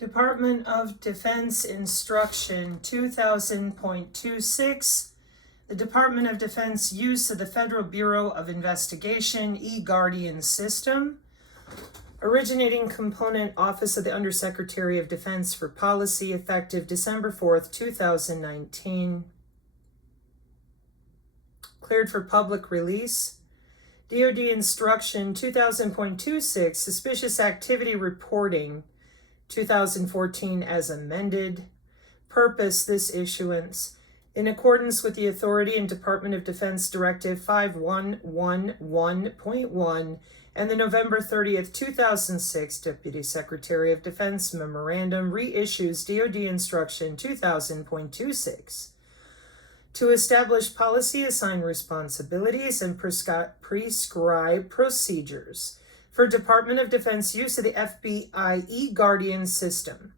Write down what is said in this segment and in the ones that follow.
Department of Defense Instruction 2000.26, the Department of Defense use of the Federal Bureau of Investigation eGuardian system, originating component Office of the Undersecretary of Defense for Policy, effective December 4th, 2019. Cleared for public release. DODI Instruction 2000.26, Suspicious Activity Reporting 2014 as amended. Purpose: this issuance, in accordance with the authority in Department of Defense Directive 5111.1 and the November 30th, 2006 Deputy Secretary of Defense Memorandum reissues DOD Instruction 2000.26 to establish policy, assign responsibilities, and prescribe procedures for Department of Defense use of the FBI eGuardian system,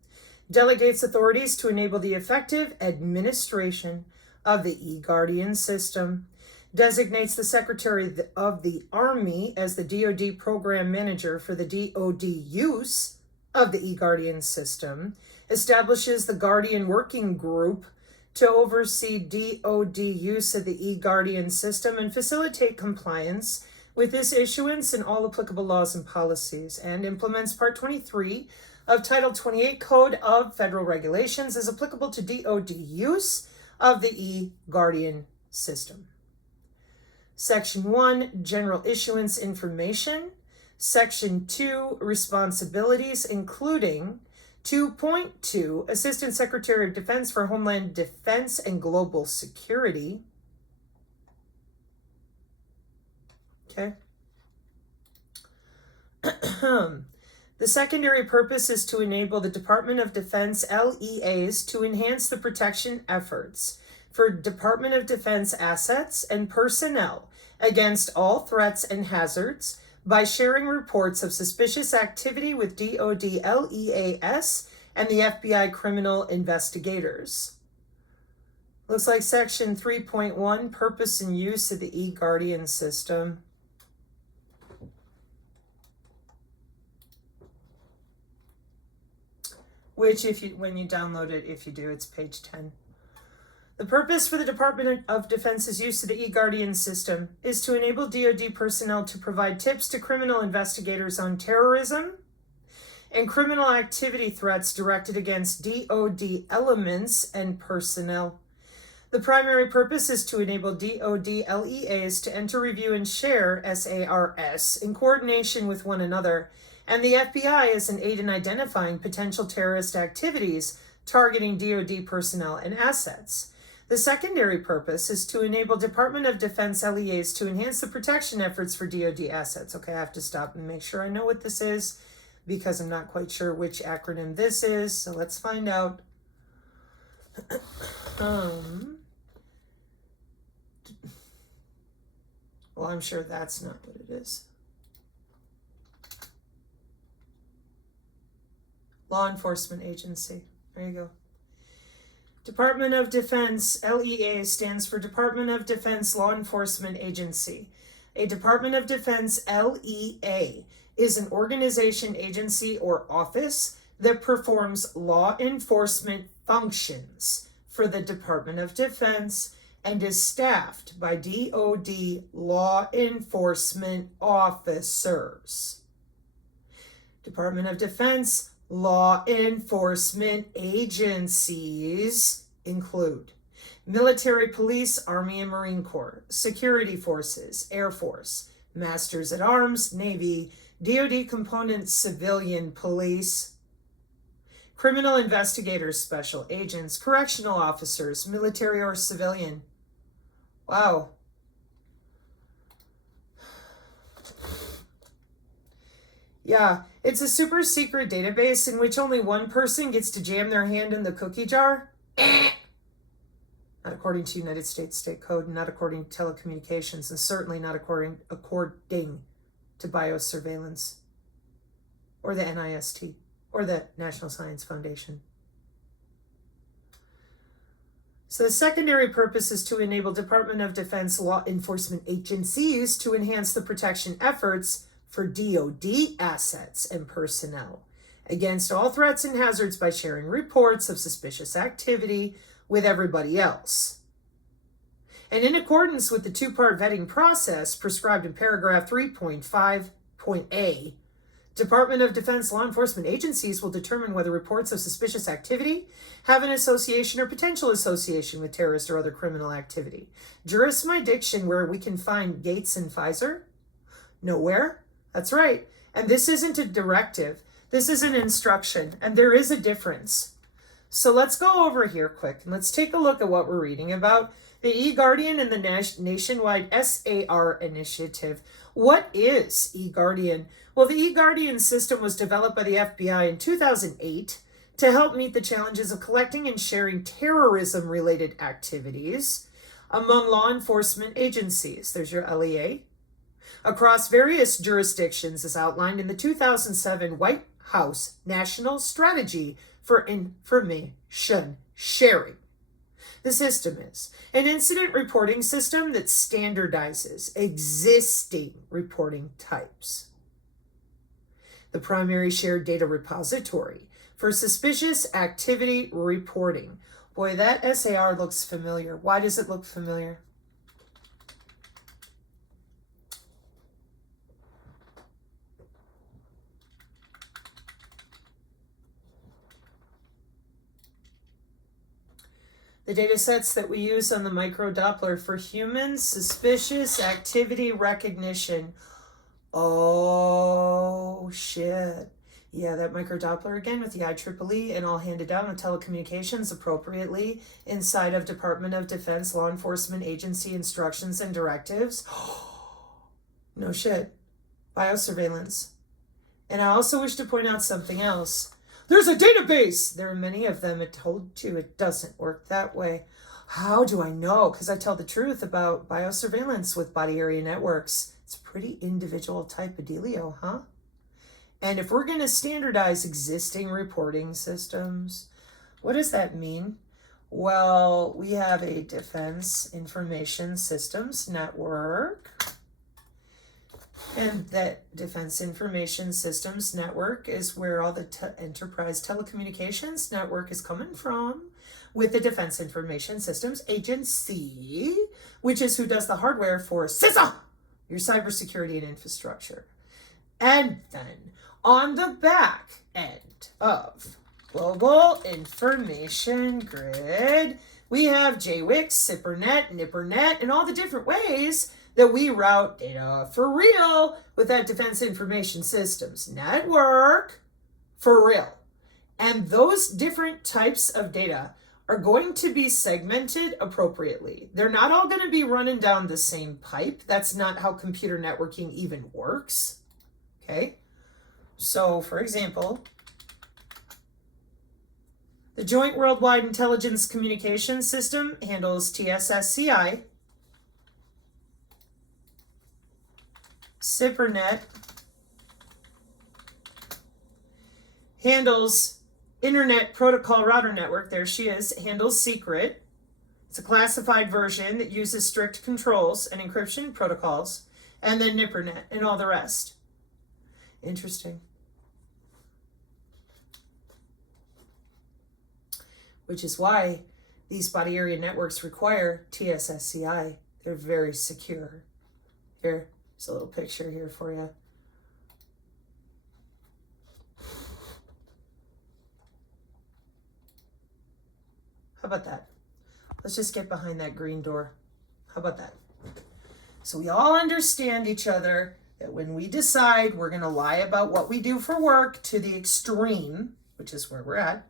delegates authorities to enable the effective administration of the eGuardian system, designates the Secretary of the Army as the DOD program manager for the DOD use of the eGuardian system, establishes the Guardian Working Group to oversee DOD use of the eGuardian system and facilitate compliance with this issuance and all applicable laws and policies, and implements Part 23 of Title 28 Code of Federal Regulations as applicable to DOD use of the eGuardian system. Section 1, General Issuance Information. Section 2, Responsibilities, including 2.2, Assistant Secretary of Defense for Homeland Defense and Global Security. Okay. The secondary purpose is to enable the Department of Defense LEAs to enhance the protection efforts for Department of Defense assets and personnel against all threats and hazards by sharing reports of suspicious activity with DOD LEAS and the FBI criminal investigators. Looks like Section 3.1, Purpose and Use of the eGuardian system. Which, when you download it, if you do, it's page 10. The purpose for the Department of Defense's use of the eGuardian system is to enable DOD personnel to provide tips to criminal investigators on terrorism and criminal activity threats directed against DOD elements and personnel. The primary purpose is to enable DOD LEAs to enter, review, and share SARS in coordination with one another, and the FBI as an aid in identifying potential terrorist activities targeting DOD personnel and assets. The secondary purpose is to enable Department of Defense LEAs to enhance the protection efforts for DOD assets. Okay, I have to stop and make sure I know what this is because I'm not quite sure which acronym this is, so let's find out. Well, I'm sure that's not what it is. Law Enforcement Agency. There you go. Department of Defense, LEA, stands for Department of Defense Law Enforcement Agency. A Department of Defense LEA is an organization, agency, or office that performs law enforcement functions for the Department of Defense and is staffed by DOD law enforcement officers. Department of Defense law enforcement agencies include military, police, Army and Marine Corps, security forces, Air Force, Masters at Arms, Navy, DOD components, civilian police, criminal investigators, special agents, correctional officers, military or civilian. Wow. Yeah, it's a super secret database in which only one person gets to jam their hand in the cookie jar. Not according to United States State Code, not according to telecommunications, and certainly not according to biosurveillance, or the NIST, or the National Science Foundation. So the secondary purpose is to enable Department of Defense law enforcement agencies to enhance the protection efforts for DOD assets and personnel against all threats and hazards by sharing reports of suspicious activity with everybody else. And in accordance with the two-part vetting process prescribed in paragraph 3.5.a, Department of Defense law enforcement agencies will determine whether reports of suspicious activity have an association or potential association with terrorist or other criminal activity. Jurisdiction where we can find Gates and Pfizer? Nowhere. That's right. And this isn't a directive. This is an instruction, and there is a difference. So let's go over here quick, and let's take a look at what we're reading about the eGuardian and the nationwide SAR initiative. What is eGuardian? Well, the eGuardian system was developed by the FBI in 2008 to help meet the challenges of collecting and sharing terrorism-related activities among law enforcement agencies. There's your LEA. Across various jurisdictions as outlined in the 2007 White House National Strategy for Information Sharing. The system is an incident reporting system that standardizes existing reporting types. The primary shared data repository for suspicious activity reporting. Boy, that SAR looks familiar. Why does it look familiar? The data sets that we use on the microdoppler for human suspicious activity recognition. Oh, shit. Yeah, that microdoppler again with the IEEE and all handed down on telecommunications appropriately inside of Department of Defense law enforcement agency instructions and directives. No shit. Biosurveillance. And I also wish to point out something else. There's a database! There are many of them. I told you it doesn't work that way. How do I know? Because I tell the truth about biosurveillance with body area networks. It's a pretty individual type of dealio, huh? And if we're going to standardize existing reporting systems, what does that mean? Well, we have a Defense Information Systems Network. And that Defense Information Systems Network is where all the enterprise telecommunications network is coming from, with the Defense Information Systems Agency, which is who does the hardware for CISA, your cybersecurity and infrastructure. And then on the back end of Global Information Grid, we have JWICS, SIPRNet, NIPRNet, and all the different ways that we route data for real with that Defense Information Systems Network for real. And those different types of data are going to be segmented appropriately. They're not all going to be running down the same pipe. That's not how computer networking even works. Okay? So, for example, the Joint Worldwide Intelligence Communication System handles TSSCI. SIPRNet handles Internet Protocol Router Network. There she is. Handles secret. It's a classified version that uses strict controls and encryption protocols. And then NIPRNet and all the rest. Interesting. Which is why these body area networks require TSSCI. They're very secure. Here's a little picture here for you. How about that? Let's just get behind that green door. How about that? So we all understand each other that when we decide we're going to lie about what we do for work to the extreme, which is where we're at,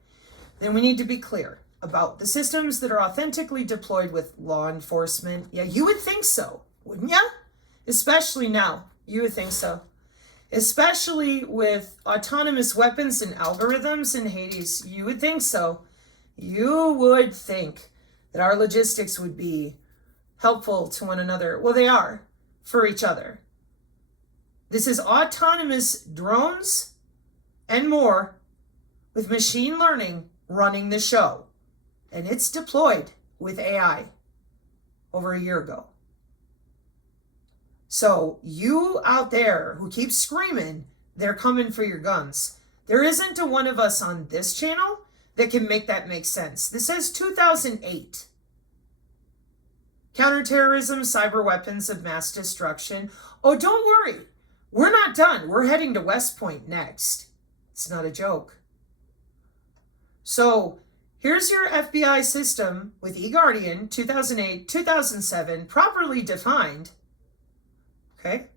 then we need to be clear about the systems that are authentically deployed with law enforcement. Yeah, you would think so, wouldn't you? Especially now, you would think so. Especially with autonomous weapons and algorithms in Hades, you would think so. You would think that our logistics would be helpful to one another. Well, they are for each other. This is autonomous drones and more with machine learning running the show. And it's deployed with AI over a year ago. So you out there who keep screaming, they're coming for your guns. There isn't a one of us on this channel that can make that make sense. This says 2008. Counterterrorism, cyber weapons of mass destruction. Oh, don't worry. We're not done. We're heading to West Point next. It's not a joke. So here's your FBI system with eGuardian 2008, 2007, properly defined. Okay.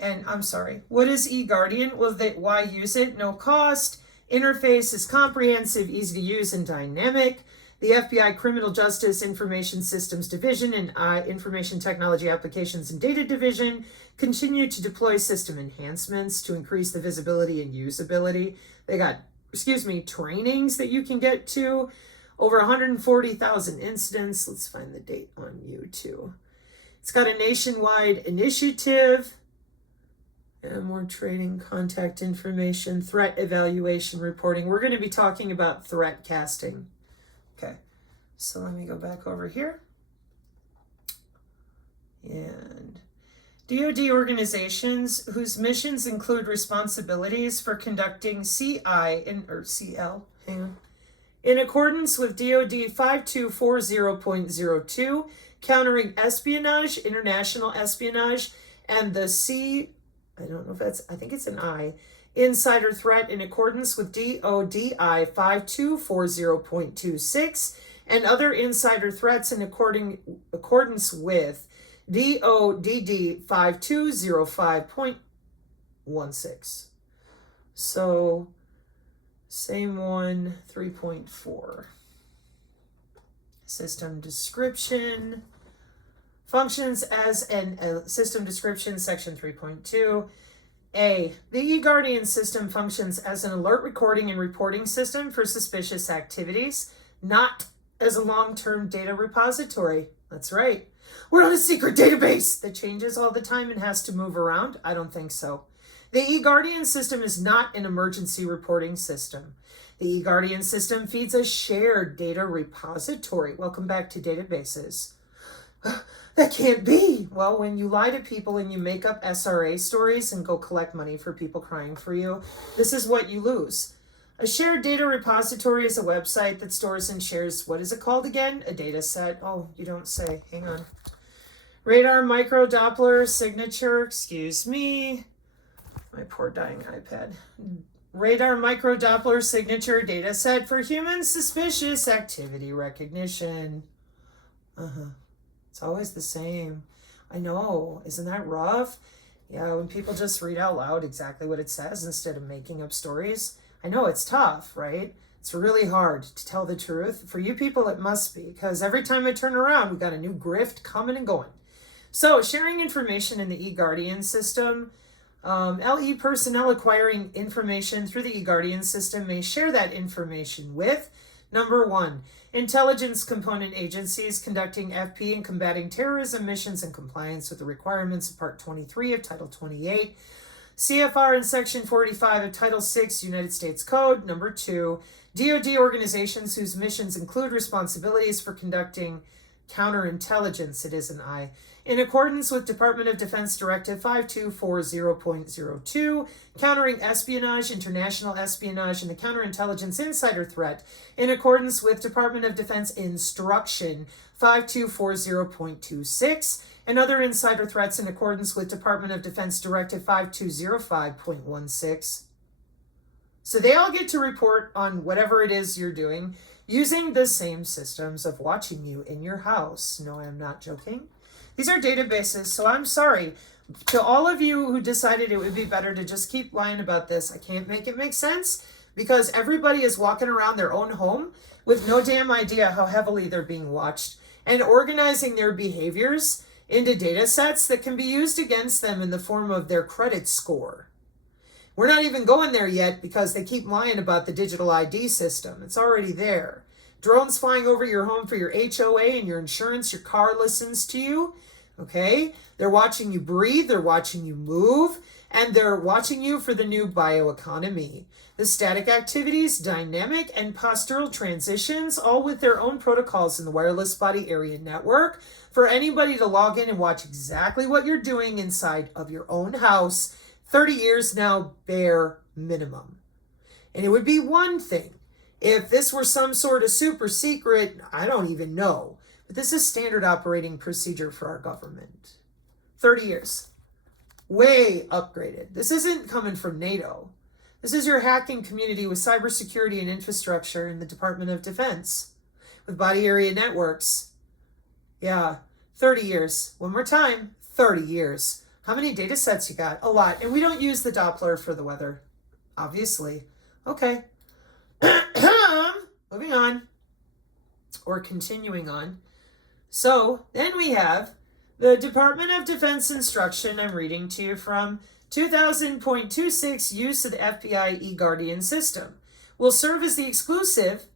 And I'm sorry, what is eGuardian? Well, why use it? No cost. Interface is comprehensive, easy to use, and dynamic. The FBI Criminal Justice Information Systems Division and Information Technology Applications and Data Division continue to deploy system enhancements to increase the visibility and usability. They got, trainings that you can get to. Over 140,000 incidents. Let's find the date on YouTube. It's got a nationwide initiative. And more training, contact information, threat evaluation reporting. We're going to be talking about threat casting. Okay, so let me go back over here. And DOD organizations whose missions include responsibilities for conducting CL, in accordance with DOD 5240.02, countering espionage, international espionage, and the I think it's an I, insider threat in accordance with DODI 5240.26 and other insider threats in accordance with DODD 5205.16. So, same one, 3.4. System description. Functions as a system description, section 3.2. A, the eGuardian system functions as an alert recording and reporting system for suspicious activities, not as a long-term data repository. That's right. We're on a secret database that changes all the time and has to move around. I don't think so. The eGuardian system is not an emergency reporting system. The eGuardian system feeds a shared data repository. Welcome back to databases. That can't be. Well, when you lie to people and you make up SRA stories and go collect money for people crying for you, this is what you lose. A shared data repository is a website that stores and shares, what is it called again? A data set. Oh, you don't say. Hang on. Radar microdoppler signature, excuse me. My poor dying iPad. Radar microdoppler signature data set for human suspicious activity recognition. It's always the same. I know. Isn't that rough? Yeah, when people just read out loud exactly what it says instead of making up stories. I know it's tough, right? It's really hard to tell the truth. For you people, it must be, because every time I turn around, we got a new grift coming and going. So, sharing information in the eGuardian system. LE personnel acquiring information through the eGuardian system may share that information with, number 1, intelligence component agencies conducting FP and combating terrorism missions in compliance with the requirements of Part 23 of Title 28, CFR and Section 45 of Title 6 United States Code. Number 2, DOD organizations whose missions include responsibilities for conducting counterintelligence, it is an I, in accordance with Department of Defense Directive 5240.02, countering espionage, international espionage, and the counterintelligence insider threat, in accordance with Department of Defense Instruction 5240.26, and other insider threats in accordance with Department of Defense Directive 5205.16. So they all get to report on whatever it is you're doing using the same systems of watching you in your house. No, I'm not joking. These are databases, so I'm sorry. To all of you who decided it would be better to just keep lying about this, I can't make it make sense because everybody is walking around their own home with no damn idea how heavily they're being watched and organizing their behaviors into data sets that can be used against them in the form of their credit score. We're not even going there yet because they keep lying about the digital ID system. It's already there. Drones flying over your home for your HOA and your insurance, your car listens to you. Okay? They're watching you breathe, they're watching you move, and they're watching you for the new bioeconomy. The static activities, dynamic, and postural transitions, all with their own protocols in the wireless body area network for anybody to log in and watch exactly what you're doing inside of your own house 30 years now, bare minimum. And it would be one thing if this were some sort of super secret, I don't even know. But this is standard operating procedure for our government. 30 years. Way upgraded. This isn't coming from NATO. This is your hacking community with cybersecurity and infrastructure in the Department of Defense. With body area networks. Yeah, 30 years. One more time, 30 years. How many data sets you got? A lot. And we don't use the Doppler for the weather, obviously. Okay. Moving on. Or continuing on. So, then we have the Department of Defense instruction I'm reading to you from 2000.26 use of the FBI eGuardian system will serve as the exclusive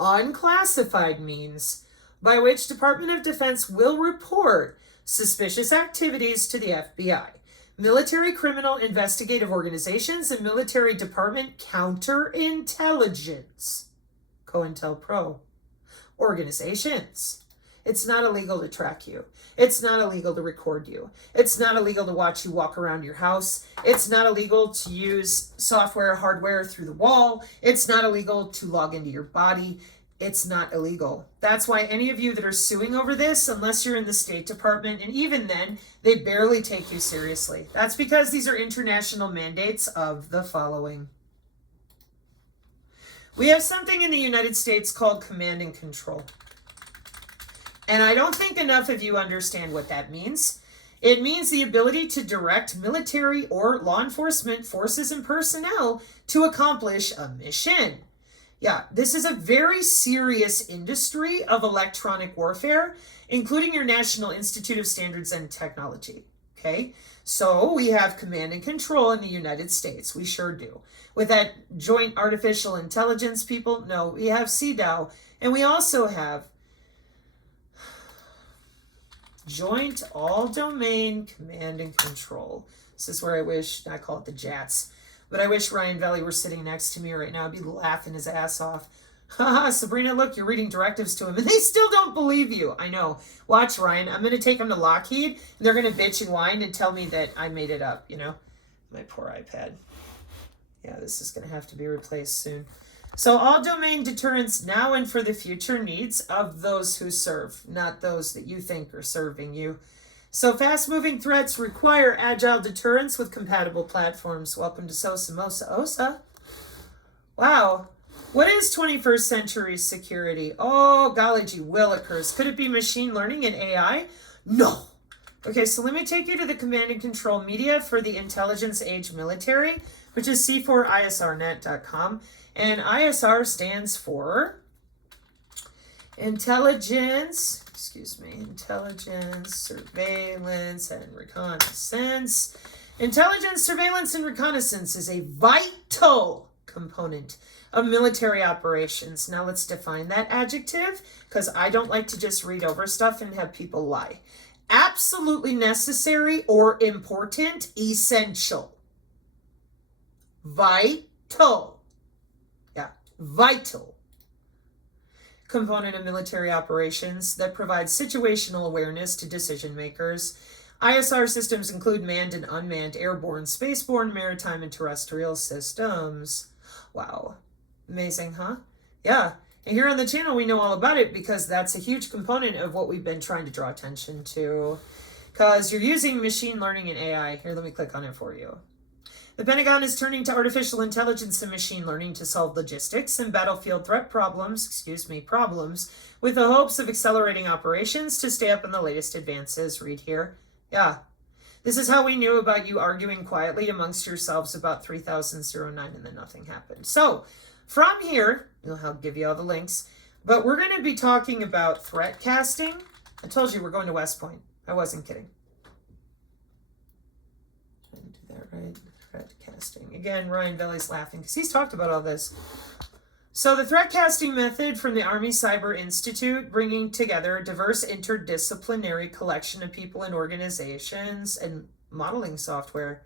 unclassified means by which Department of Defense will report suspicious activities to the FBI, military criminal investigative organizations, and military department counterintelligence, COINTELPRO, organizations. It's not illegal to track you. It's not illegal to record you. It's not illegal to watch you walk around your house. It's not illegal to use software, hardware through the wall. It's not illegal to log into your body. It's not illegal. That's why any of you that are suing over this, unless you're in the State Department, and even then, they barely take you seriously. That's because these are international mandates of the following. We have something in the United States called command and control. And I don't think enough of you understand what that means. It means the ability to direct military or law enforcement forces and personnel to accomplish a mission. Yeah, this is a very serious industry of electronic warfare, including your National Institute of Standards and Technology. Okay, so we have command and control in the United States. We sure do. With that Joint Artificial Intelligence people, no, we have CDAO, and we also have Joint All-Domain Command and Control. This is where I wish, I call it the JATS, but I wish Ryan Valley were sitting next to me right now. I'd be laughing his ass off. Haha, Sabrina, look, you're reading directives to him, and they still don't believe you. I know. Watch, Ryan. I'm going to take them to Lockheed, and they're going to bitch and whine and tell me that I made it up, you know? My poor iPad. Yeah, this is going to have to be replaced soon. So all domain deterrence now and for the future needs of those who serve, not those that you think are serving you. So fast-moving threats require agile deterrence with compatible platforms. Welcome to Sosa Mosa Osa. Wow. What is 21st century security? Oh, golly gee willikers. Could it be machine learning and AI? No. Okay, so let me take you to the command and control media for the intelligence age military, which is c4isrnet.com. And ISR stands for intelligence, surveillance, and reconnaissance. Intelligence, surveillance, and reconnaissance is a vital component of military operations. Now let's define that adjective, because I don't like to just read over stuff and have people lie. Absolutely necessary or important, essential. Vital. Vital component of military operations that provides situational awareness to decision makers. ISR systems include manned and unmanned, airborne, spaceborne, maritime, and terrestrial systems. Wow. Amazing, huh? Yeah. And here on the channel, we know all about it because that's a huge component of what we've been trying to draw attention to. Because you're using machine learning and AI. Here, let me click on it for you. The Pentagon is turning to artificial intelligence and machine learning to solve logistics and battlefield threat problems with the hopes of accelerating operations to stay up on the latest advances. Read here. Yeah. This is how we knew about you arguing quietly amongst yourselves about 3009 and then nothing happened. So from here, I'll give you all the links, but we're going to be talking about threat casting. I told you we're going to West Point. I wasn't kidding. I didn't do that right. Threat casting. Again, Ryan Valley's laughing because he's talked about all this. So the threat casting method from the Army Cyber Institute, bringing together a diverse interdisciplinary collection of people and organizations and modeling software.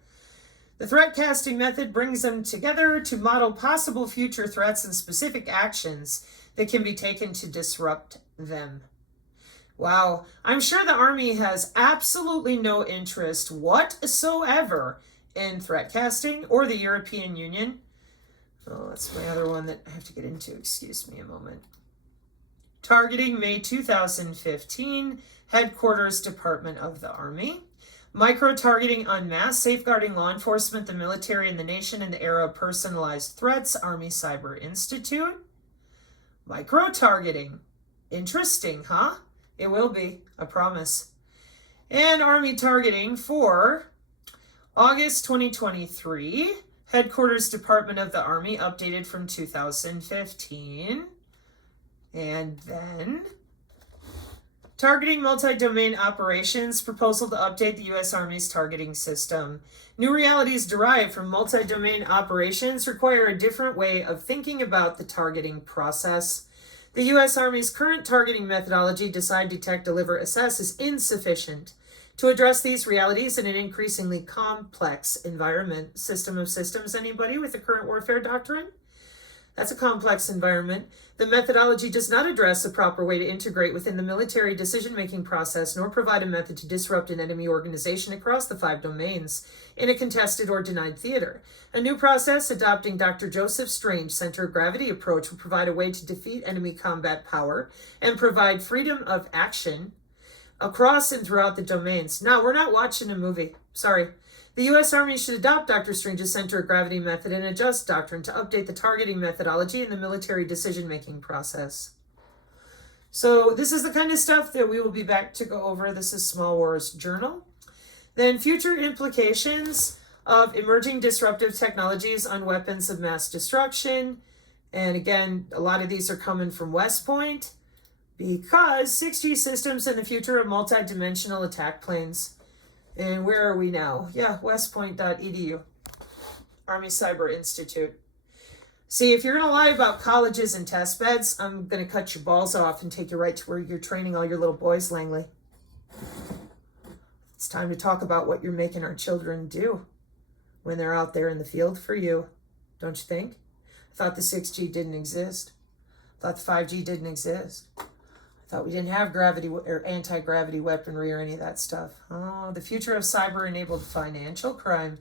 The threat casting method brings them together to model possible future threats and specific actions that can be taken to disrupt them. Wow. I'm sure the Army has absolutely no interest whatsoever in threat casting, or the European Union. Oh, that's my other one that I have to get into. Excuse me a moment. Targeting, May 2015, Headquarters, Department of the Army. Micro-targeting en masse, safeguarding law enforcement, the military, and the nation in the era of personalized threats, Army Cyber Institute. Micro-targeting. Interesting, huh? It will be, I promise. And Army targeting for August 2023, Headquarters, Department of the Army, updated from 2015. And then targeting multi-domain operations, proposal to update the U.S. Army's targeting system. New realities derived from multi-domain operations require a different way of thinking about the targeting process. The U.S. Army's current targeting methodology, decide, detect, deliver, assess, is insufficient to address these realities in an increasingly complex environment. System of systems, anybody with the current warfare doctrine? That's a complex environment. The methodology does not address a proper way to integrate within the military decision-making process, nor provide a method to disrupt an enemy organization across the 5 domains in a contested or denied theater. A new process adopting Dr. Joseph Strange's center of gravity approach will provide a way to defeat enemy combat power and provide freedom of action across and throughout the domains. No, we're not watching a movie. Sorry. The U.S. Army should adopt Dr. Strange's center of gravity method and adjust doctrine to update the targeting methodology in the military decision-making process. So this is the kind of stuff that we will be back to go over. This is Small Wars Journal. Then future implications of emerging disruptive technologies on weapons of mass destruction. And again, a lot of these are coming from West Point, because 6G systems and the future of multi-dimensional attack planes. And where are we now? Yeah, westpoint.edu, Army Cyber Institute. See, if you're going to lie about colleges and test beds, I'm going to cut your balls off and take you right to where you're training all your little boys, Langley. It's time to talk about what you're making our children do when they're out there in the field for you, don't you think? I thought the 6G didn't exist. I thought the 5G didn't exist. Thought we didn't have gravity or anti-gravity weaponry or any of that stuff. Oh, the future of cyber-enabled financial crime.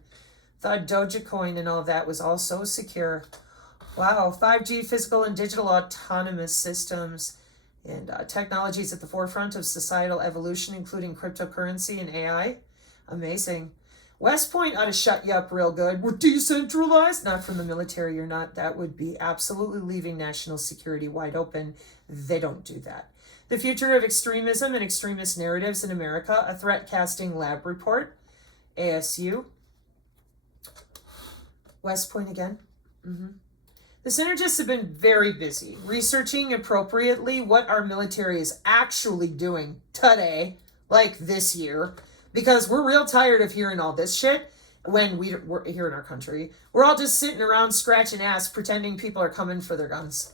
Thought Dogecoin and all that was all so secure. Wow, 5G physical and digital autonomous systems and technologies at the forefront of societal evolution, including cryptocurrency and AI. Amazing. West Point ought to shut you up real good. We're decentralized. Not from the military or not. That would be absolutely leaving national security wide open. They don't do that. The Future of Extremism and Extremist Narratives in America, a Threat Casting Lab Report, ASU. West Point again. The synergists have been very busy researching appropriately what our military is actually doing today, like this year, because we're real tired of hearing all this shit when we're here in our country. We're all just sitting around scratching ass pretending people are coming for their guns.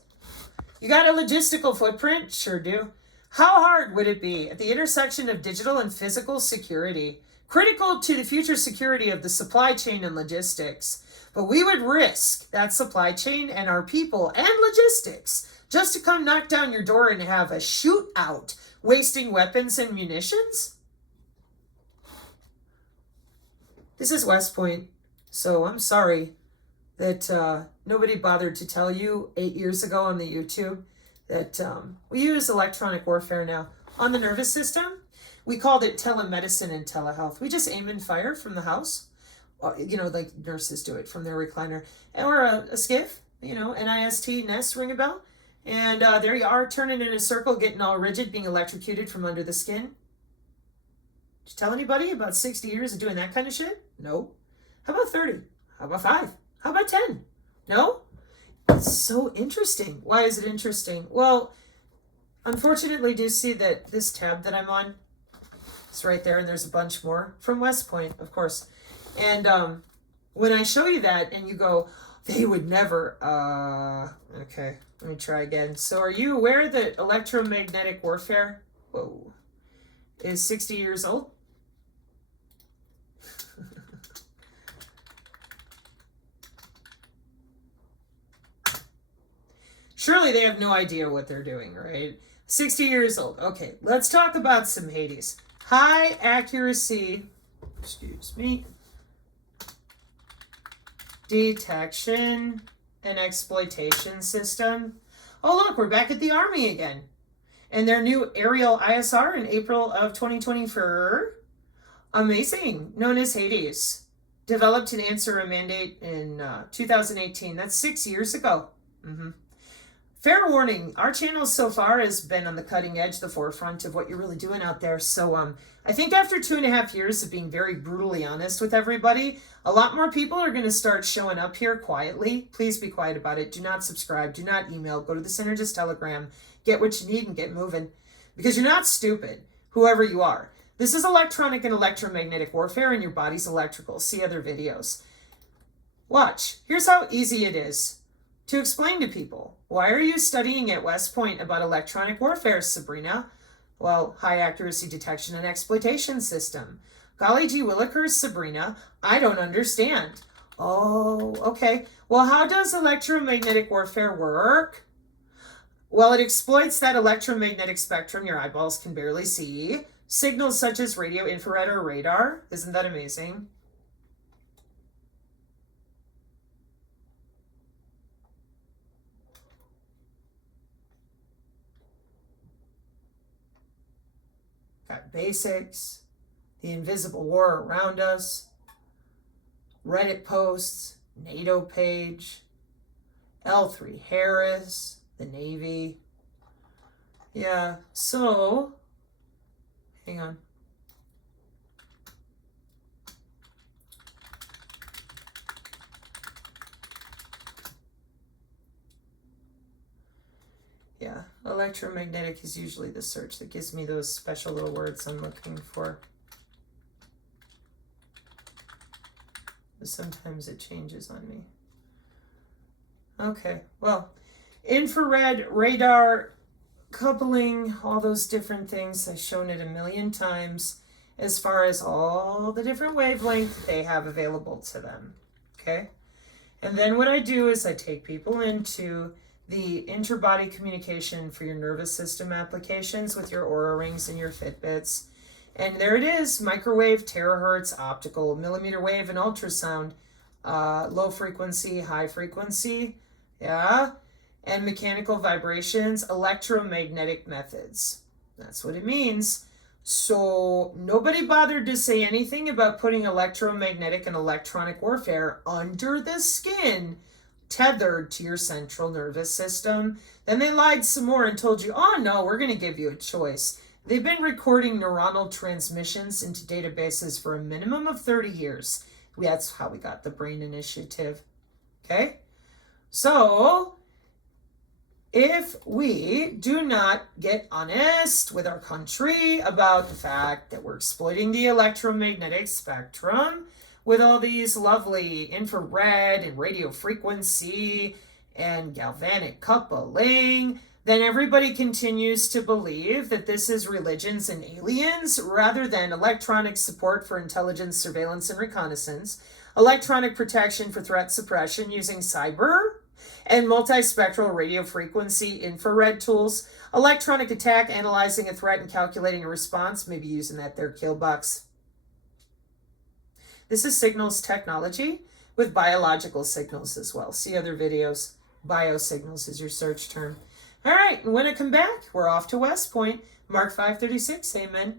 You got a logistical footprint? Sure do. How hard would it be at the intersection of digital and physical security, critical to the future security of the supply chain and logistics? But we would risk that supply chain and our people and logistics just to come knock down your door and have a shootout, wasting weapons and munitions? This is West Point, so I'm sorry that nobody bothered to tell you 8 years ago on the YouTube that we use electronic warfare now on the nervous system. We called it telemedicine and telehealth. We just aim and fire from the house. You know, like nurses do it from their recliner. Or a skiff, you know, NIST, Nest, ring a bell. And there you are, turning in a circle, getting all rigid, being electrocuted from under the skin. Did you tell anybody about 60 years of doing that kind of shit? No. How about 30? How about 5? How about 10? No? It's so interesting. Why is it interesting? Well, unfortunately, do you see that this tab that I'm on? It's right there, and there's a bunch more from West Point, of course. And when I show you that and you go, they would never, okay, let me try again. So are you aware that electromagnetic warfare, is 60 years old? Surely they have no idea what they're doing, right? 60 years old. Okay, let's talk about some Hades. High accuracy, excuse me, Detection and Exploitation System. Oh, look, we're back at the Army again. And their new aerial ISR in April of 2024. Amazing. Known as Hades. Developed to answer a mandate in 2018. That's 6 years ago. Fair warning, our channel so far has been on the cutting edge, the forefront of what you're really doing out there. So I think after 2.5 years of being very brutally honest with everybody, a lot more people are going to start showing up here quietly. Please be quiet about it. Do not subscribe. Do not email. Go to the Synergist Telegram. Get what you need and get moving. Because you're not stupid, whoever you are. This is electronic and electromagnetic warfare, and your body's electrical. See other videos. Watch. Here's how easy it is to explain to people. Why are you studying at West Point about electronic warfare, Sabrina? Well, high accuracy detection and exploitation system. Golly gee willikers, Sabrina, I don't understand. Oh, okay. Well, how does electromagnetic warfare work? Well, it exploits that electromagnetic spectrum your eyeballs can barely see. Signals such as radio, infrared, or radar. Isn't that amazing? Got basics, the invisible war around us, Reddit posts, NATO page, L3 Harris, the Navy. Yeah, so, hang on. Yeah, electromagnetic is usually the search that gives me those special little words I'm looking for. But sometimes it changes on me. Okay, well, infrared, radar, coupling, all those different things. I've shown it a million times as far as all the different wavelengths they have available to them. Okay, and then what I do is I take people into the interbody communication for your nervous system applications with your Oura rings and your Fitbits. And there it is, microwave, terahertz, optical, millimeter wave, and ultrasound, low frequency, high frequency, yeah, and mechanical vibrations, electromagnetic methods. That's what it means. So nobody bothered to say anything about putting electromagnetic and electronic warfare under the skin, tethered to your central nervous system. Then they lied some more and told you, oh no, we're going to give you a choice. They've been recording neuronal transmissions into databases for a minimum of 30 years. That's how we got the Brain Initiative. Okay? So, if we do not get honest with our country about the fact that we're exploiting the electromagnetic spectrum with all these lovely infrared and radio frequency and galvanic coupling, then everybody continues to believe that this is religions and aliens rather than electronic support for intelligence, surveillance, and reconnaissance, electronic protection for threat suppression using cyber and multispectral radio frequency infrared tools, electronic attack, analyzing a threat and calculating a response, maybe using that there kill box. This is signals technology with biological signals as well. See other videos. Biosignals is your search term. All right, and when I come back, we're off to West Point. Mark 536, amen.